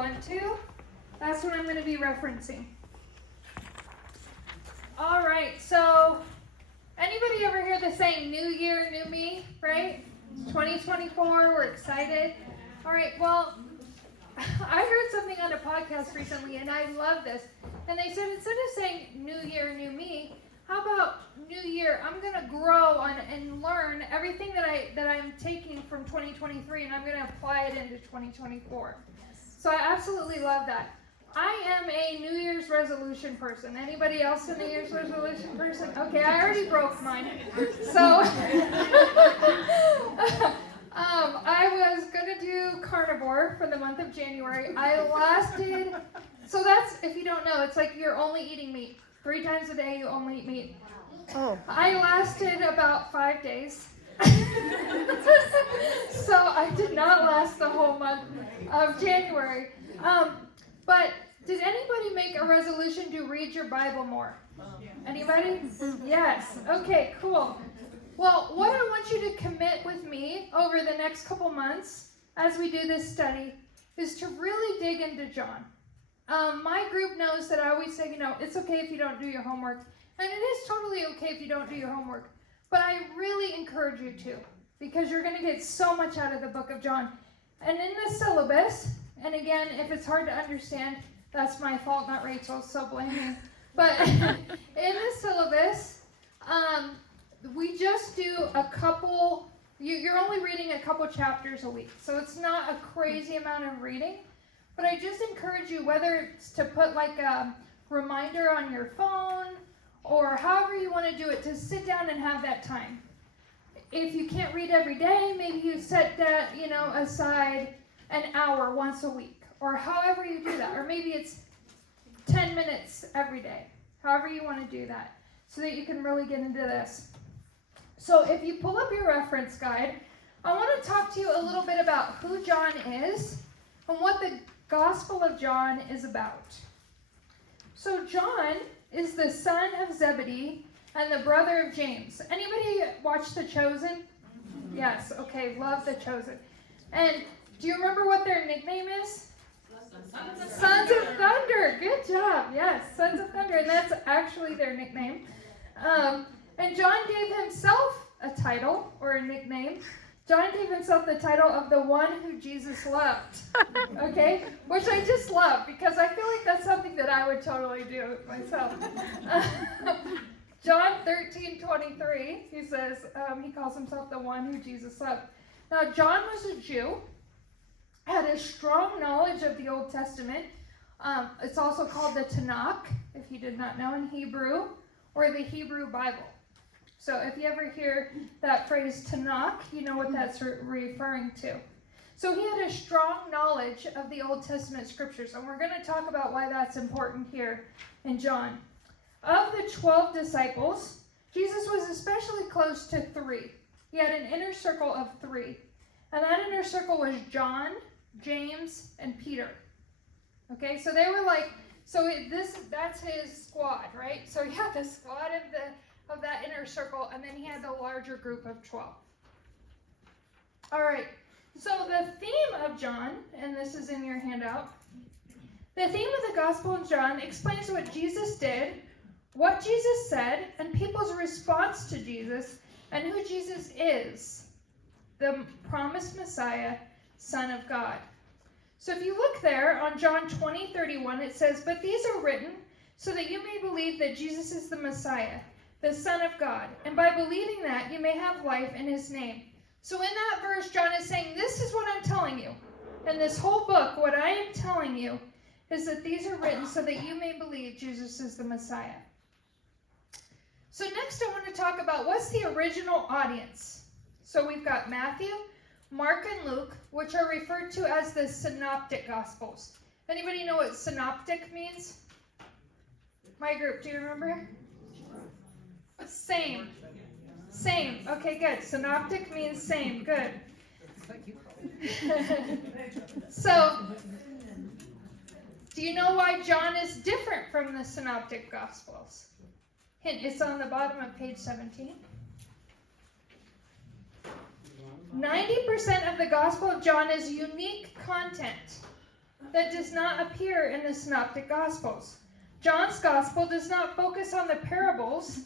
want to, that's what I'm going to be referencing. All right, so anybody ever hear the saying, new year, new me, right? 2024, we're excited. All right, well, I heard something on a podcast recently, and I love this. And they said, instead of saying new year, new me, how about new year, I'm going to grow on and learn everything that I'm taking from 2023, and I'm going to apply it into 2024. So I absolutely love that. I am a New Year's resolution person. Anybody else a New Year's resolution person? Okay, I already broke mine. So I was going to do carnivore for the month of January. I lasted, so that's, if you don't know, it's like you're only eating meat. 3 times a day you only eat meat. Oh. I lasted about 5 days. So I did not last the whole month of January. But did anybody make a resolution to read your Bible more? Anybody? Yes. Okay, cool. Well, what I want you to commit with me over the next couple months as we do this study is to really dig into John. My group knows that I always say, it's okay if you don't do your homework. And it is totally okay if you don't do your homework. But I really encourage you to, because you're going to get so much out of the book of John. And in the syllabus, and again, if it's hard to understand, that's my fault, not Rachel's, so blame me. But in the syllabus, we just do a couple, you're only reading a couple chapters a week. So it's not a crazy amount of reading. But I just encourage you, whether it's to put like a reminder on your phone or however you want to do it, to sit down and have that time. If you can't read every day, maybe you set that, aside an hour once a week, or however you do that. Or maybe it's 10 minutes every day, however you want to do that, so that you can really get into this. So if you pull up your reference guide, I want to talk to you a little bit about who John is and what the Gospel of John is about. So John is the son of Zebedee and the brother of James. Anybody watch The Chosen? Yes, okay, love The Chosen. And do you remember what their nickname is? Sons of Thunder. Good job. Yes, Sons of Thunder, and that's actually their nickname. And John gave himself a title or a nickname. John gave himself the title of the one who Jesus loved, okay? Which I just love, because I feel like that's something that I would totally do myself. John 13:23, he says, he calls himself the one who Jesus loved. Now, John was a Jew, had a strong knowledge of the Old Testament. It's also called the Tanakh, if you did not know, in Hebrew, or the Hebrew Bible. So if you ever hear that phrase Tanakh, you know what that's referring to. So he had a strong knowledge of the Old Testament scriptures, and we're going to talk about why that's important here in John. Of the 12 disciples, Jesus was especially close to 3. He had an inner circle of 3. And that inner circle was John, James, and Peter. Okay, so they were like, that's his squad, right? So he had the squad of that inner circle, and then he had the larger group of 12. All right, so the theme of John, and this is in your handout, the theme of the Gospel of John explains what Jesus did, what Jesus said, and people's response to Jesus, and who Jesus is, the promised Messiah, Son of God. So if you look there on John 20:31, it says, "But these are written so that you may believe that Jesus is the Messiah, the Son of God, and by believing that, you may have life in his name." So in that verse, John is saying, this is what I'm telling you. In this whole book, what I am telling you is that these are written so that you may believe Jesus is the Messiah. So next I want to talk about what's the original audience. So we've got Matthew, Mark, and Luke, which are referred to as the Synoptic Gospels. Anybody know what synoptic means? My group, do you remember? Same. Okay, good. Synoptic means same. Good. So, do you know why John is different from the Synoptic Gospels? Hint, it's on the bottom of page 17. 90% of the Gospel of John is unique content. that does not appear in the Synoptic Gospels. John's Gospel does not focus on the parables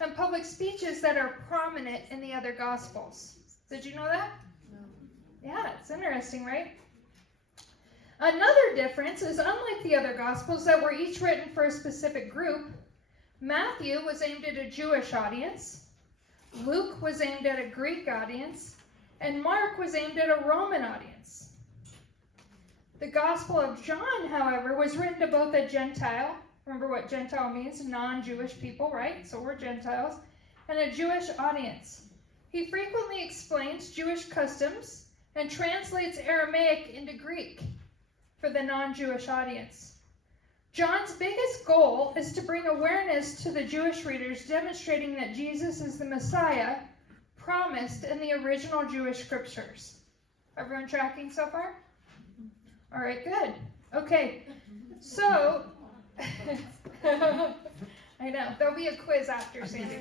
and public speeches that are prominent in the other Gospels. Did you know that? No. Yeah, it's interesting, right? Another difference is, unlike the other Gospels that were each written for a specific group, Matthew was aimed at a Jewish audience, Luke was aimed at a Greek audience, and Mark was aimed at a Roman audience. The Gospel of John, however, was written to both a Gentile, remember what Gentile means, non-Jewish people, right? So we're Gentiles, and a Jewish audience. He frequently explains Jewish customs and translates Aramaic into Greek for the non-Jewish audience. John's biggest goal is to bring awareness to the Jewish readers, demonstrating that Jesus is the Messiah promised in the original Jewish scriptures. Everyone tracking so far? All right, good. Okay, so I know there'll be a quiz after, Sandy.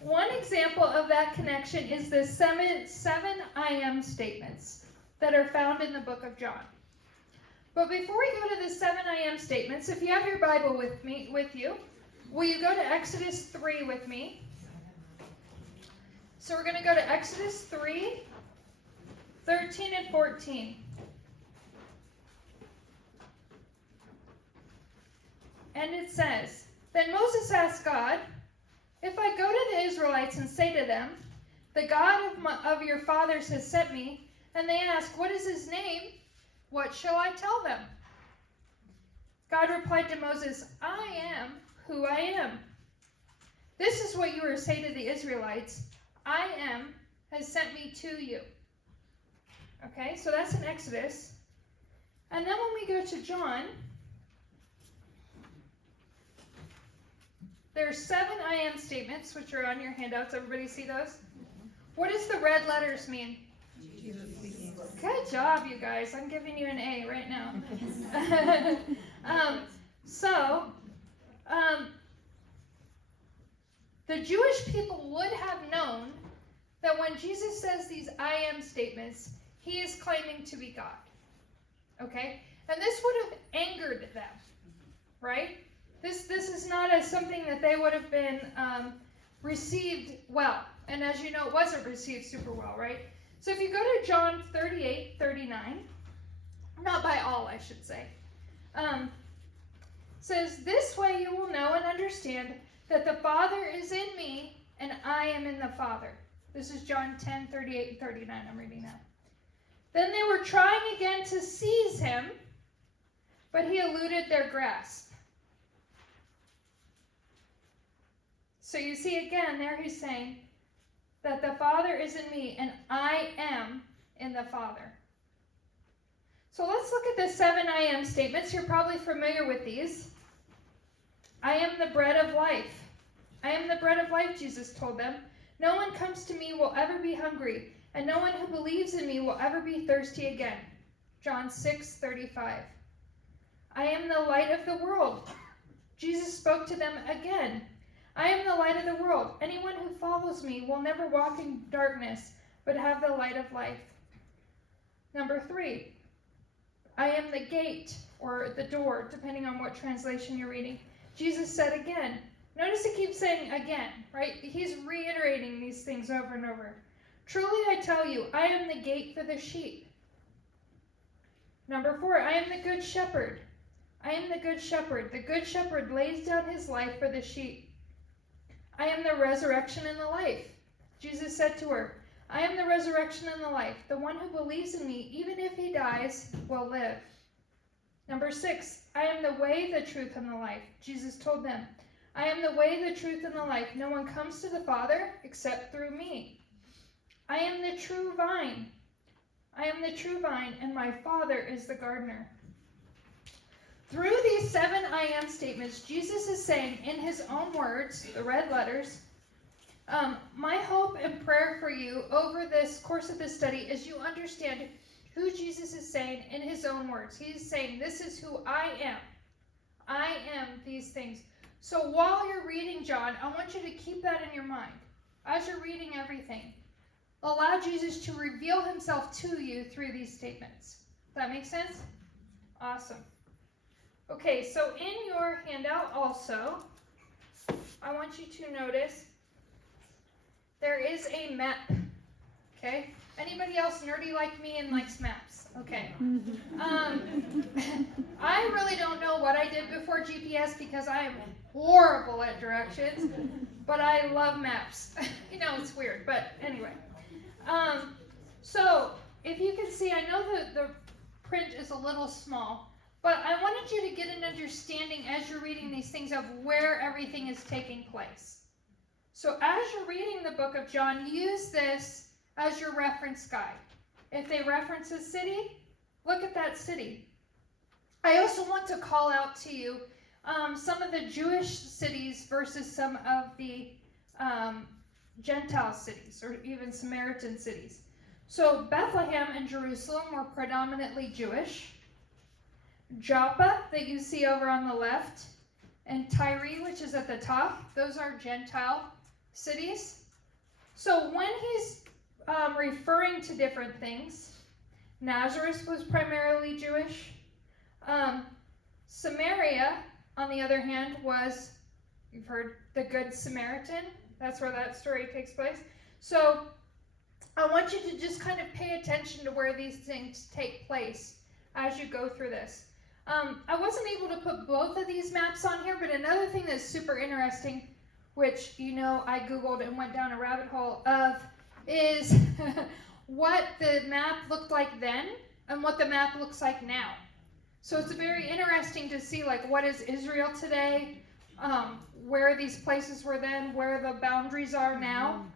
One example of that connection is the seven I am statements that are found in the book of John. But before we go to the 7 I am statements, if you have your Bible with you, will you go to Exodus 3 with me? So we're going to go to Exodus 3, 13 and 14. And it says, Then Moses asked God, If I go to the Israelites and say to them, The God of your fathers has sent me, and they ask, What is his name? What shall I tell them? God replied to Moses, I am who I am. This is what you are to say to the Israelites, I am has sent me to you. Okay, so that's in Exodus. And then when we go to John, there are 7 I am statements, which are on your handouts. Everybody see those? What does the red letters mean? Good job, you guys. I'm giving you an A right now. The Jewish people would have known that when Jesus says these I am statements, he is claiming to be God. Okay? And this would have angered them, right? This is not as something that they would have been received well. And as you know, it wasn't received super well, right? So if you go to John 38, 39, not by all, I should say, says, This way you will know and understand that the Father is in me and I am in the Father. This is John 10, 38 and 39. I'm reading that. Then they were trying again to seize him, but he eluded their grasp. So you see again, there he's saying that the Father is in me and I am in the Father. So let's look at the 7 I am statements. You're probably familiar with these. I am the bread of life. I am the bread of life, Jesus told them. No one comes to me will ever be hungry, and no one who believes in me will ever be thirsty again. John 6:35. I am the light of the world. Jesus spoke to them again. I am the light of the world. Anyone who follows me will never walk in darkness, but have the light of life. Number 3. I am the gate, or the door, depending on what translation you're reading. Jesus said again. Notice he keeps saying again, right? He's reiterating these things over and over. Truly I tell you, I am the gate for the sheep. Number 4, I am the good shepherd. I am the good shepherd. The good shepherd lays down his life for the sheep. I am the resurrection and the life. Jesus said to her, I am the resurrection and the life. The one who believes in me, even if he dies, will live. Number 6, I am the way, the truth, and the life. Jesus told them, I am the way, the truth, and the life. No one comes to the Father except through me. I am the true vine. I am the true vine, and my Father is the gardener. Through these 7 I am statements, Jesus is saying in his own words, the red letters, my hope and prayer for you over this course of this study is you understand who Jesus is saying in his own words. He's saying, this is who I am. I am these things. So while you're reading John, I want you to keep that in your mind. As you're reading everything, Allow Jesus to reveal himself to you through these statements. Does that make sense? Awesome. Okay, so in your handout also, I want you to notice there is a map. Okay? Anybody else nerdy like me and likes maps? Okay. I really don't know what I did before GPS because I am horrible at directions, but I love maps. It's weird, but anyway. So if you can see, I know that the print is a little small, but I wanted you to get an understanding as you're reading these things of where everything is taking place. So as you're reading the book of John, use this as your reference guide. If they reference a city, look at that city. I also want to call out to you some of the Jewish cities versus some of the Gentile cities or even Samaritan cities. So Bethlehem and Jerusalem were predominantly Jewish. Joppa, that you see over on the left, and Tyre, which is at the top, those are Gentile cities. So when he's referring to different things, Nazareth was primarily Jewish. Samaria, on the other hand, was, you've heard the Good Samaritan. That's where that story takes place. So I want you to just kind of pay attention to where these things take place as you go through this. I wasn't able to put both of these maps on here, but another thing that's super interesting, which, I Googled and went down a rabbit hole of, is what the map looked like then and what the map looks like now. So it's very interesting to see, what is Israel today, where these places were then, where the boundaries are now.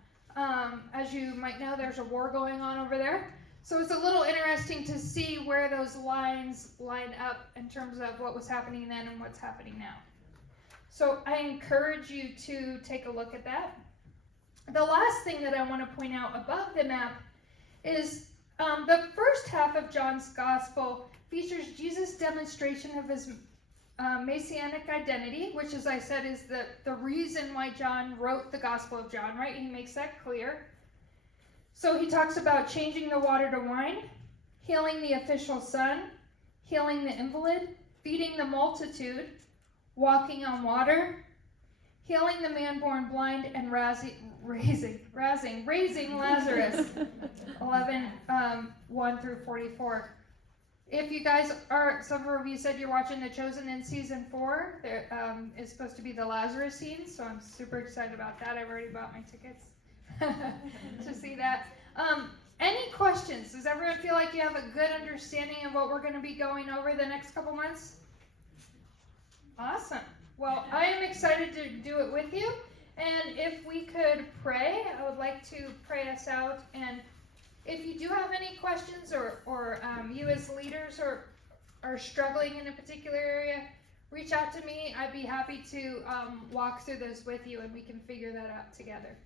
As you might know, there's a war going on over there. So it's a little interesting to see where those lines line up in terms of what was happening then and what's happening now. So I encourage you to take a look at that. The last thing that I want to point out above the map is the first half of John's Gospel features Jesus' demonstration of his messianic identity, which, as I said, is the reason why John wrote the Gospel of John, right? He makes that clear. So he talks about changing the water to wine, healing the official son, healing the invalid, feeding the multitude, walking on water, healing the man born blind, and raising Lazarus. 1 through 44. If you guys several of you said you're watching The Chosen in season 4, there is supposed to be the Lazarus scene, so I'm super excited about that. I've already bought my tickets to see that. Any questions? Does everyone feel like you have a good understanding of what we're going to be going over the next couple months? Awesome. Well, I am excited to do it with you, and if we could pray, I would like to pray us out. And if you do have any questions or you as leaders are struggling in a particular area, reach out to me. I'd be happy to walk through this with you and we can figure that out together.